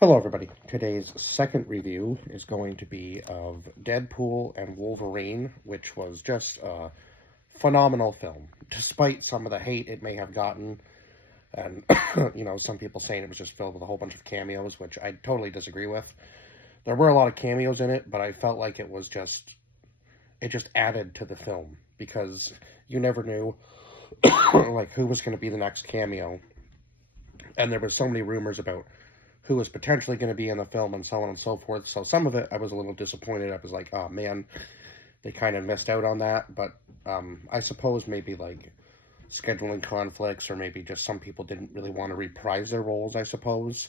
Hello, everybody. Today's second review is going to be of Deadpool and Wolverine, which was just a phenomenal film, despite some of the hate it may have gotten. And, some people saying it was just filled with a whole bunch of cameos, which I totally disagree with. There were a lot of cameos in it, but I felt like it just added to the film because you never knew, like, who was going to be the next cameo. And there were so many rumors about who was potentially going to be in the film and so on and so forth. So some of it I was a little disappointed. I was like, oh man, they kind of missed out on that. But I suppose maybe like scheduling conflicts or maybe just some people didn't really want to reprise their roles, I suppose,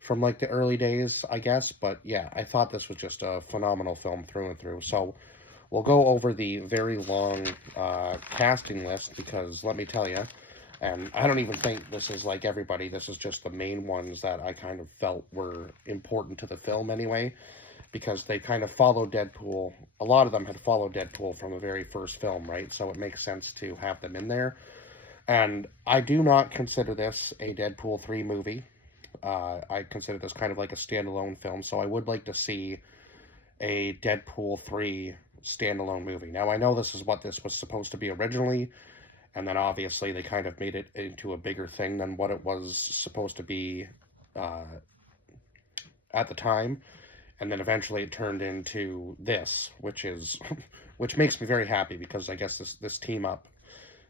from like the early days, I guess. But yeah, I thought this was just a phenomenal film through and through. So we'll go over the very long casting list because let me tell you, and I don't even think this is like everybody. This is just the main ones that I kind of felt were important to the film anyway, because they kind of followed Deadpool. A lot of them had followed Deadpool from the very first film, right? So it makes sense to have them in there. And I do not consider this a Deadpool 3 movie. I consider this kind of like a standalone film. So I would like to see a Deadpool 3 standalone movie. Now, I know this is what this was supposed to be originally, and then obviously they kind of made it into a bigger thing than what it was supposed to be uh, at the time. And then eventually it turned into this, which makes me very happy because I guess this team up,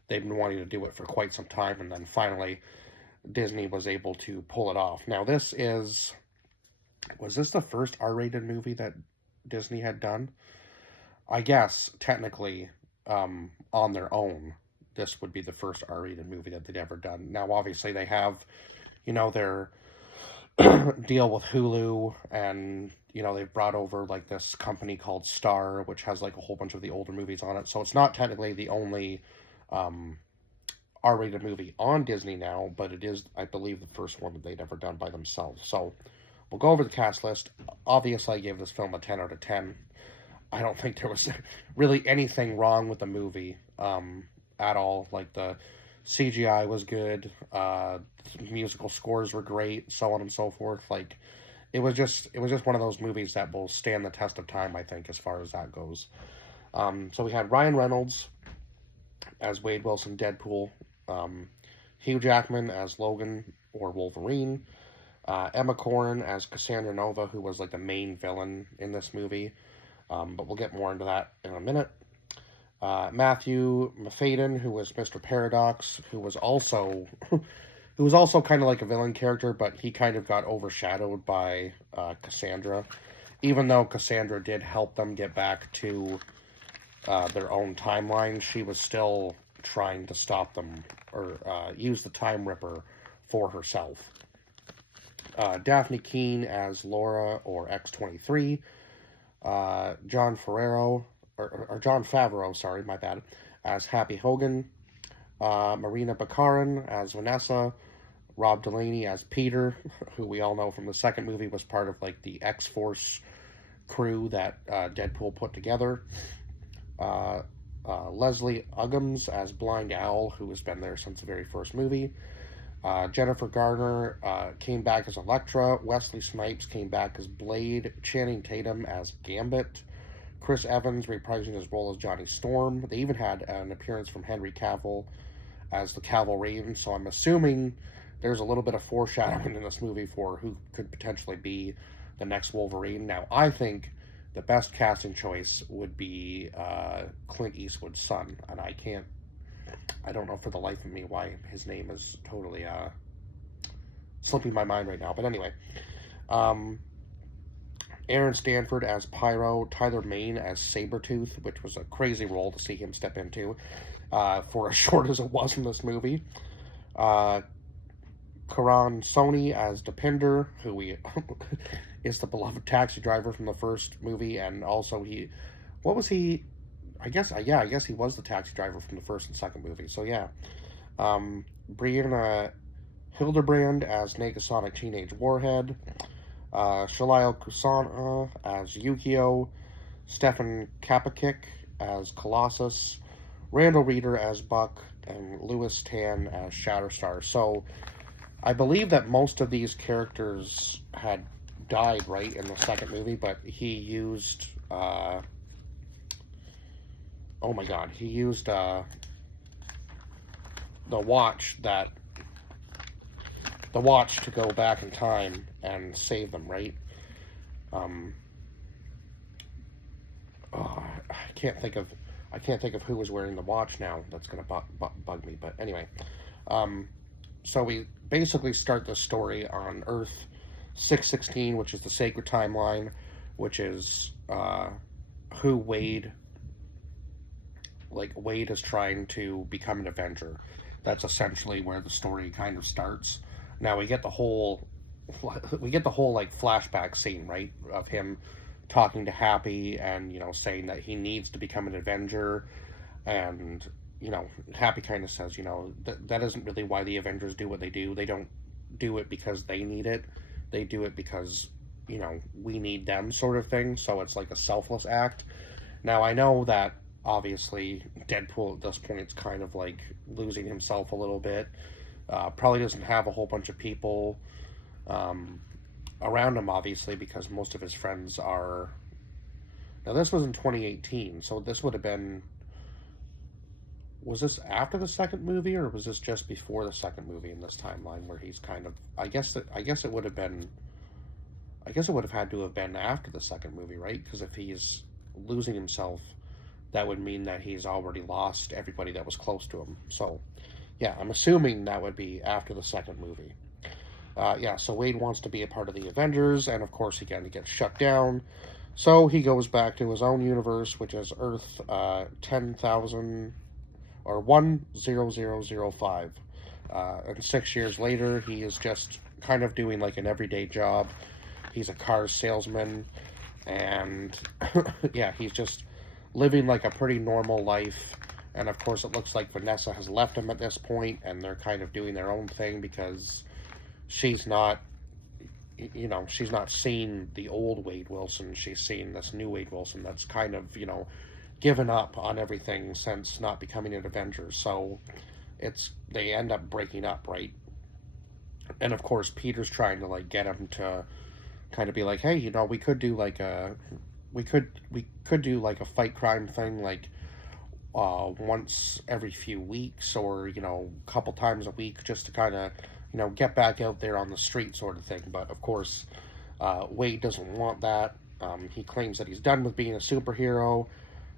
they've been wanting to do it for quite some time, and then finally Disney was able to pull it off. Now was this the first R-rated movie that Disney had done? I guess technically on their own this would be the first R-rated movie that they'd ever done. Now, obviously, they have, their deal with Hulu, and they've brought over like this company called Star, which has like a whole bunch of the older movies on it. So it's not technically the only um, R-rated movie on Disney now, but it is, I believe, the first one that they'd ever done by themselves. So we'll go over the cast list. Obviously, I gave this film a 10 out of 10. I don't think there was really anything wrong with the movie. At all. Like the CGI was good, musical scores were great, so on and so forth. Like it was just one of those movies that will stand the test of time, I think, as far as that goes. So we had Ryan Reynolds as Wade Wilson, Deadpool, Hugh Jackman as Logan or Wolverine, Emma Corrin as Cassandra Nova, who was like the main villain in this movie. But we'll get more into that in a minute. Matthew Mafadden, who was Mr. Paradox, who was also kind of like a villain character, but he kind of got overshadowed by Cassandra. Even though Cassandra did help them get back to their own timeline, she was still trying to stop them or use the Time Ripper for herself. Daphne Keane as Laura or X-23. John Favreau, sorry, my bad, as Happy Hogan, Marina Baccarin as Vanessa, Rob Delaney as Peter, who we all know from the second movie was part of like the X-Force crew that Deadpool put together, Leslie Uggams as Blind Owl, who has been there since the very first movie, Jennifer Garner came back as Elektra, Wesley Snipes came back as Blade, Channing Tatum as Gambit, Chris Evans reprising his role as Johnny Storm. They even had an appearance from Henry Cavill as the Cavill Raven, so I'm assuming there's a little bit of foreshadowing in this movie for who could potentially be the next Wolverine. Now, I think the best casting choice would be Clint Eastwood's son, and I don't know for the life of me why his name is totally slipping my mind right now, but anyway. Aaron Stanford as Pyro, Tyler Mane as Sabretooth, which was a crazy role to see him step into for as short as it was in this movie. Karan Soni as Depinder, who is the beloved taxi driver from the first movie, and also what was he? I guess he was the taxi driver from the first and second movie. So yeah, Brianna Hildebrand as Negasonic Teenage Warhead. Shalal Kusana as Yukio, Stefan Kapakik as Colossus, Randall Reeder as Buck, and Louis Tan as Shatterstar. So I believe that most of these characters had died, right, in the second movie, but he used, oh my god, he used, the watch that, the watch to go back in time and save them, right? Um, oh, I can't think of who was wearing the watch now. That's gonna bug me, but anyway. Um, so we basically start the story on Earth 616, which is the sacred timeline, which is who Wade is trying to become an Avenger. That's essentially where the story kind of starts. Now we get the whole like flashback scene, right, of him talking to Happy and saying that he needs to become an Avenger, and Happy kind of says, that isn't really why the Avengers do what they do. They don't do it because they need it. They do it because we need them, sort of thing. So it's like a selfless act. Now I know that obviously Deadpool at this point is kind of like losing himself a little bit. Probably doesn't have a whole bunch of people around him, obviously, because most of his friends are. Now this was in 2018, so this would have been. Was this after the second movie, or was this just before the second movie in this timeline where he's kind of? I guess it would have been. I guess it would have had to have been after the second movie, right? Because if he's losing himself, that would mean that he's already lost everybody that was close to him. So, yeah, I'm assuming that would be after the second movie. So Wade wants to be a part of the Avengers, and of course, again, he gets shut down. So he goes back to his own universe, which is Earth 10,000 or 10005. And 6 years later, he is just kind of doing like an everyday job. He's a car salesman, and yeah, he's just living like a pretty normal life. And of course, it looks like Vanessa has left him at this point, and they're kind of doing their own thing because she's not, she's not seeing the old Wade Wilson. She's seeing this new Wade Wilson that's kind of, given up on everything since not becoming an Avenger. So they end up breaking up, right? And of course, Peter's trying to like get him to kind of be like, hey, we could do like we could do like a fight crime thing, like once every few weeks, or a couple times a week, just to kind of get back out there on the street, sort of thing. But of course, Wade doesn't want that. He claims that he's done with being a superhero,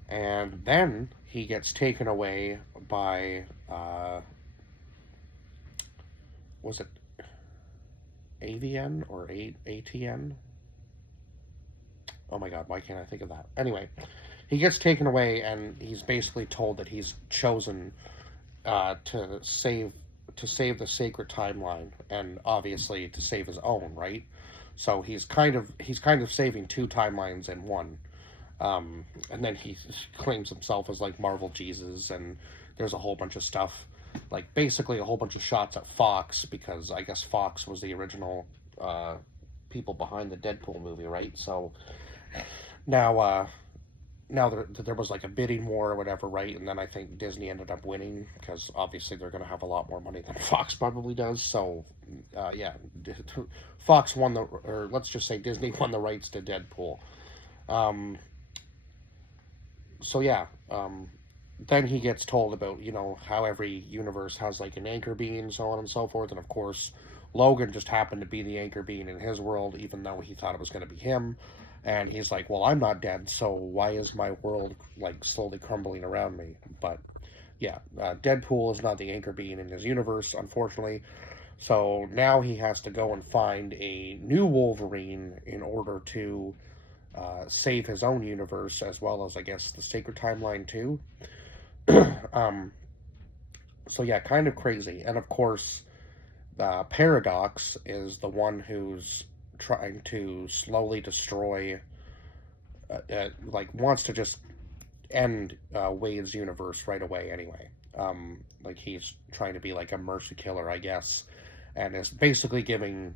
and then he gets taken away by was it AVN or ATN? Oh my god, why can't I think of that? Anyway, he gets taken away, and he's basically told that he's chosen to save the sacred timeline, and obviously to save his own, right? So he's kind of saving two timelines in one. And then he claims himself as like Marvel Jesus, and there's a whole bunch of stuff, like basically a whole bunch of shots at Fox, because I guess Fox was the original people behind the Deadpool movie, right? So now there was like a bidding war or whatever, right? And then I think Disney ended up winning, because obviously they're going to have a lot more money than Fox probably does. So yeah, Fox won or let's just say Disney won the rights to Deadpool. So yeah, then he gets told about, how every universe has like an anchor being, so on and so forth. And of course, Logan just happened to be the anchor being in his world, even though he thought it was going to be him. And he's like, well, I'm not dead, so why is my world like slowly crumbling around me? But yeah, Deadpool is not the anchor being in his universe, unfortunately. So now he has to go and find a new Wolverine in order to save his own universe, as well as, I guess, the sacred timeline too. So yeah, kind of crazy. And of course, Paradox is the one who's trying to slowly destroy, wants to just end Wade's universe right away anyway. Like he's trying to be like a mercy killer, I guess, and is basically giving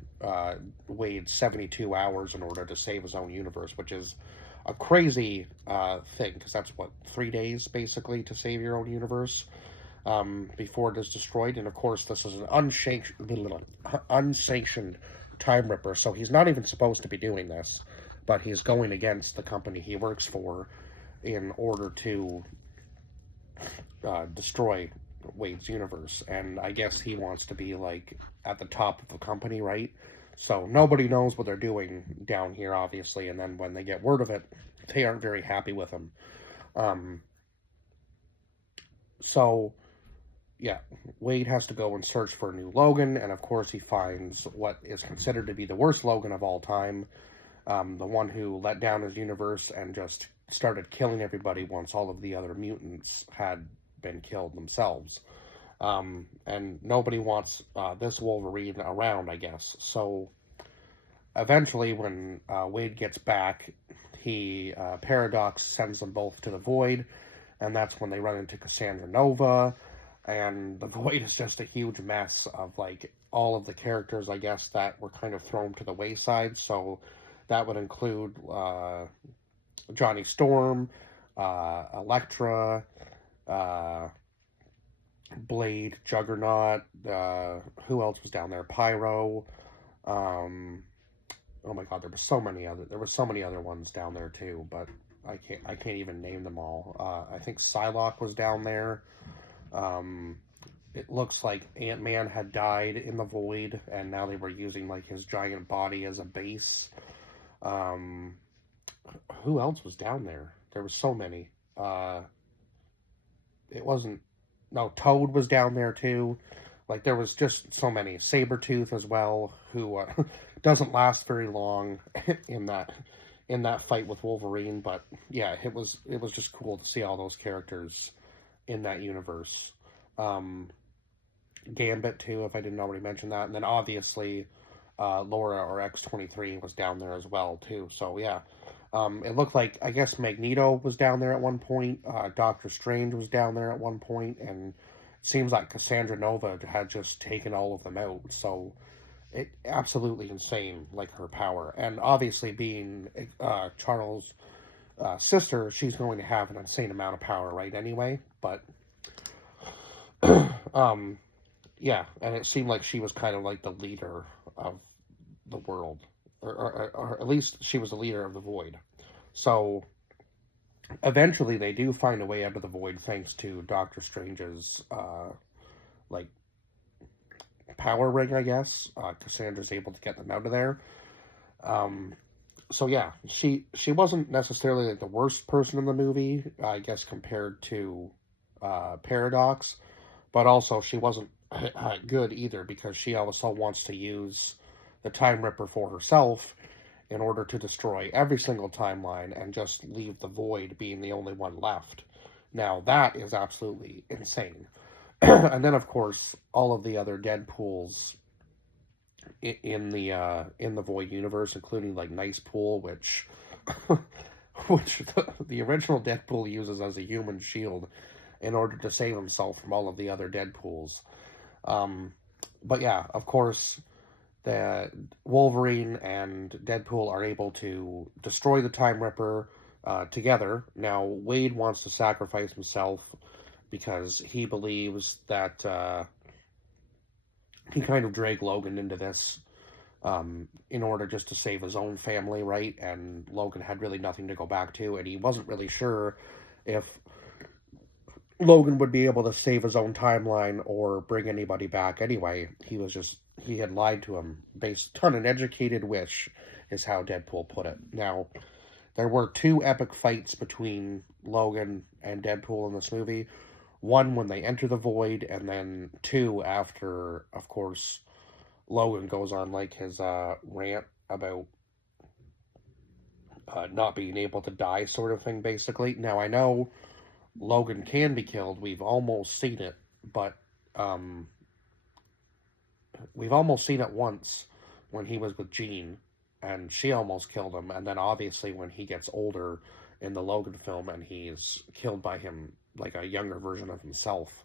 Wade 72 hours in order to save his own universe, which is a crazy thing, because that's, 3 days basically to save your own universe. before it is destroyed. And of course, this is an unsanctioned Time Ripper, so he's not even supposed to be doing this, but he's going against the company he works for in order to destroy Wade's universe. And I guess he wants to be like at the top of the company, right? So nobody knows what they're doing down here, obviously. And then when they get word of it, they aren't very happy with him. Um, so yeah, Wade has to go and search for a new Logan, and of course he finds what is considered to be the worst Logan of all time, the one who let down his universe and just started killing everybody once all of the other mutants had been killed themselves. And nobody wants this Wolverine around, I guess. So eventually, when Wade gets back, Paradox sends them both to the Void, and that's when they run into Cassandra Nova. And the Void is just a huge mess of like all of the characters, I guess, that were kind of thrown to the wayside. So that would include Johnny Storm, Elektra, Blade, Juggernaut. Who else was down there? Pyro. Oh my God, there were so many other ones down there too, but I can't even name them all. I think Psylocke was down there. It looks like Ant-Man had died in the Void, and now they were using like his giant body as a base. Who else was down there? There were so many. It wasn't. No, Toad was down there too. Like there was just so many. Sabretooth as well, who doesn't last very long in that fight with Wolverine. But yeah, it was just cool to see all those characters in that universe. Gambit too, if I didn't already mention that, and then obviously Laura or X-23 was down there as well too. So yeah, it looked like I guess Magneto was down there at one point. Doctor Strange was down there at one point, and it seems like Cassandra Nova had just taken all of them out. So it absolutely insane, like her power, and obviously being Charles' sister, she's going to have an insane amount of power, right? Anyway, but yeah, and it seemed like she was kind of like the leader of the world, or at least she was the leader of the Void. So eventually, they do find a way out of the Void thanks to Doctor Strange's like power ring, I guess. Cassandra's able to get them out of there. So yeah, she wasn't necessarily like the worst person in the movie, I guess, compared to Paradox, but also she wasn't good either because she also wants to use the Time Ripper for herself in order to destroy every single timeline and just leave the Void being the only one left. Now that is absolutely insane. And then of course all of the other Deadpools in the Void universe, including like Nice Pool, which which the original Deadpool uses as a human shield in order to save himself from all of the other Deadpools. But yeah, of course, the Wolverine and Deadpool are able to destroy the Time Ripper together. Now, Wade wants to sacrifice himself because he believes that he kind of dragged Logan into this in order just to save his own family, right? And Logan had really nothing to go back to, and he wasn't really sure if Logan would be able to save his own timeline or bring anybody back anyway. He had lied to him based on an educated wish, is how Deadpool put it. Now, there were two epic fights between Logan and Deadpool in this movie. One when they enter the Void, and then two after, of course, Logan goes on like his rant about not being able to die, sort of thing, basically. Now, I know Logan can be killed. We've almost seen it, but we've almost seen it once when he was with Jean, and she almost killed him. And then obviously when he gets older in the Logan film, and he's killed by him, like a younger version of himself.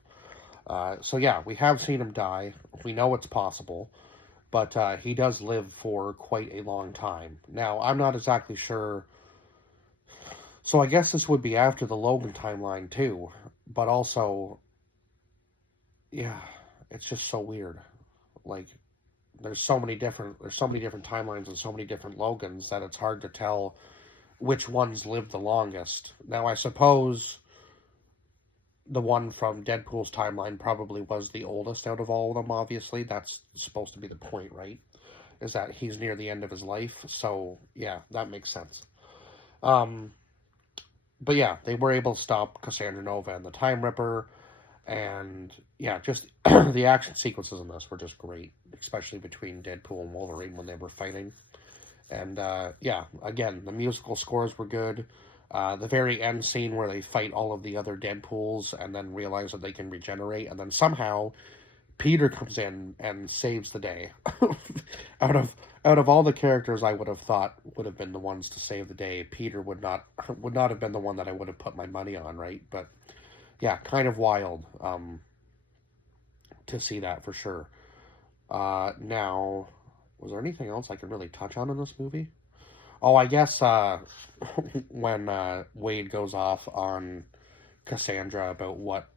So yeah, we have seen him die. We know it's possible, but he does live for quite a long time. Now, I'm not exactly sure. So I guess this would be after the Logan timeline too, but also yeah, it's just so weird. Like, there's so many different timelines and so many different Logans that it's hard to tell which ones lived the longest. Now, I suppose the one from Deadpool's timeline probably was the oldest out of all of them, obviously. That's supposed to be the point, right? Is that he's near the end of his life. So, yeah, that makes sense. Um, but yeah, they were able to stop Cassandra Nova and the Time Ripper. And yeah, just the action sequences in this were just great, especially between Deadpool and Wolverine when they were fighting. And yeah, again, the musical scores were good. The very end scene where they fight all of the other Deadpools and then realize that they can regenerate, and then somehow Peter comes in and saves the day. out of out of all the characters I would have thought would have been the ones to save the day, Peter would not have been the one that I would have put my money on, right? But yeah, kind of wild to see that for sure. Now, was there anything else I could really touch on in this movie? Oh, I guess when Wade goes off on Cassandra about what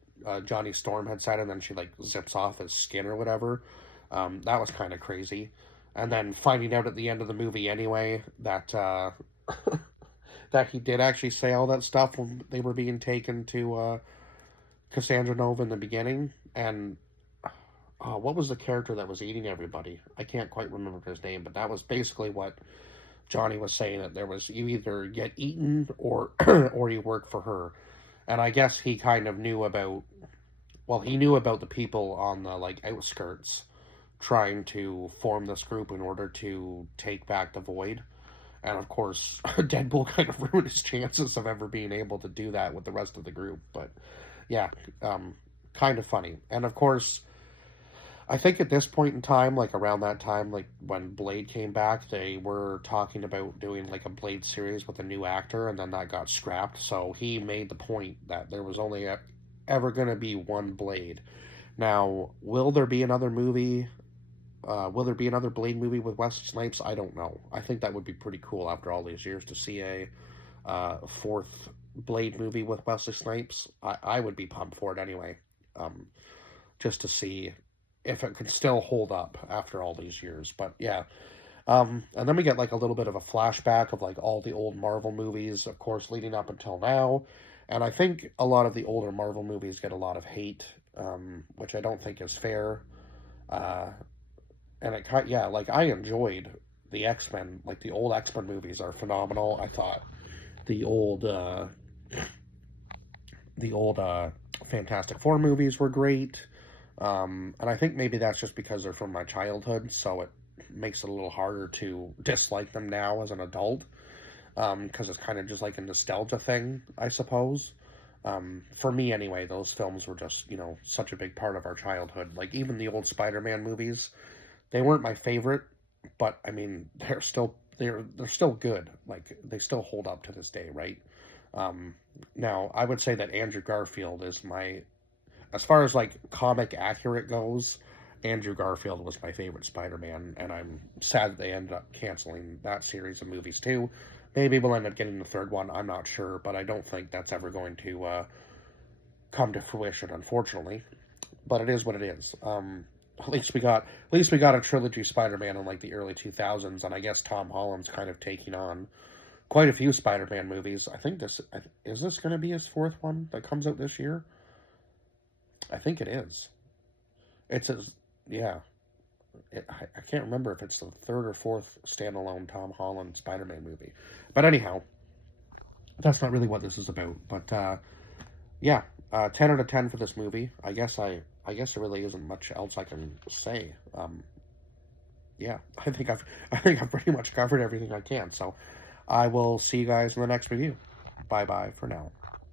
Johnny Storm had said, and then she like zips off his skin or whatever. That was kind of crazy. And then finding out at the end of the movie anyway that that he did actually say all that stuff when they were being taken to Cassandra Nova in the beginning. And what was the character that was eating everybody? I can't quite remember his name, but that was basically what Johnny was saying, that there was, you either get eaten or or you work for her. And I guess he kind of knew about, well, he knew about the people on the like outskirts trying to form this group in order to take back the void. And of course, Deadpool kind of ruined his chances of ever being able to do that with the rest of the group. But yeah, kind of funny. And of course, I think at this point in time, like around that time, like when Blade came back, they were talking about doing like a Blade series with a new actor, and then that got scrapped. So he made the point that there was only ever going to be one Blade. Now, will there be another movie? Will there be another Blade movie with Wesley Snipes? I don't know. I think that would be pretty cool after all these years to see a fourth Blade movie with Wesley Snipes. I would be pumped for it anyway, just to see if it could still hold up after all these years. But yeah, and then we get like a little bit of a flashback of like all the old Marvel movies, of course, leading up until now. And I think a lot of the older Marvel movies get a lot of hate, which I don't think is fair. Uh, and yeah, like I enjoyed the X-Men, like the old X-Men movies are phenomenal. I thought the old, uh, the old Fantastic Four movies were great. And I think maybe that's just because they're from my childhood, so it makes it a little harder to dislike them now as an adult, because it's kind of just like a nostalgia thing, I suppose. For me anyway, those films were just, such a big part of our childhood. Like even the old Spider-Man movies, they weren't my favorite, but I mean, they're still good. Like they still hold up to this day, right? Um, Now I would say that Andrew Garfield is my, as far as like comic accurate goes, Andrew Garfield was my favorite Spider-Man, and I'm sad that they ended up canceling that series of movies too. Maybe we'll end up getting the third one. I'm not sure, but I don't think that's ever going to come to fruition, unfortunately. But it is what it is. At least we got a trilogy Spider-Man in like the early 2000s, and I guess Tom Holland's kind of taking on quite a few Spider-Man movies. I think this is this going to be his fourth one that comes out this year. I think it is. It's a, yeah. I can't remember if it's the third or fourth standalone Tom Holland Spider-Man movie, but anyhow, that's not really what this is about. But yeah, 10 out of 10 for this movie. I guess there really isn't much else I can say. Yeah, I think I've pretty much covered everything I can. So I will see you guys in the next review. Bye bye for now.